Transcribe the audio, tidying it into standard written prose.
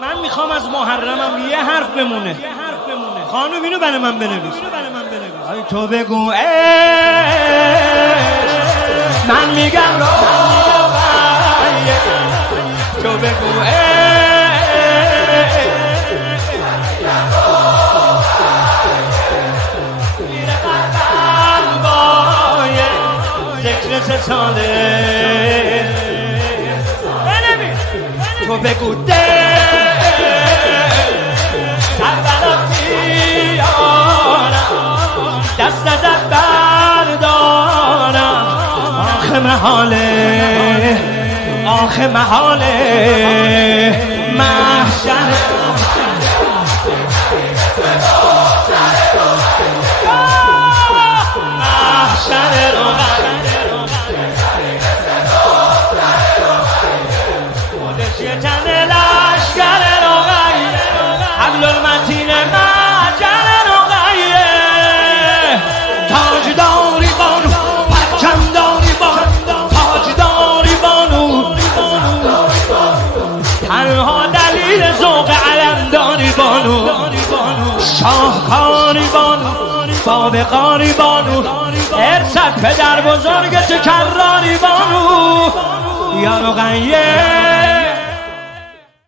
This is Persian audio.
من میخوام از محرمم یه حرف بمونه. خانم اینو برای من بنویس. ای تو بگو من میگم تو بگو ذکر سه ساله تو بگو سربرم بیارم دست ازت بردارم آخه محاله آخه محاله محشر شیطان لشکر رقیه حبل المتین معجن رقیه تاجداری بانو پرچمداری بانو تاجداری بانو تنها دلیل ذوق علمداری بانو شاهکاری بانو سابقاری بانو ارثت پدر بزرگت کراری بانو یا رقیه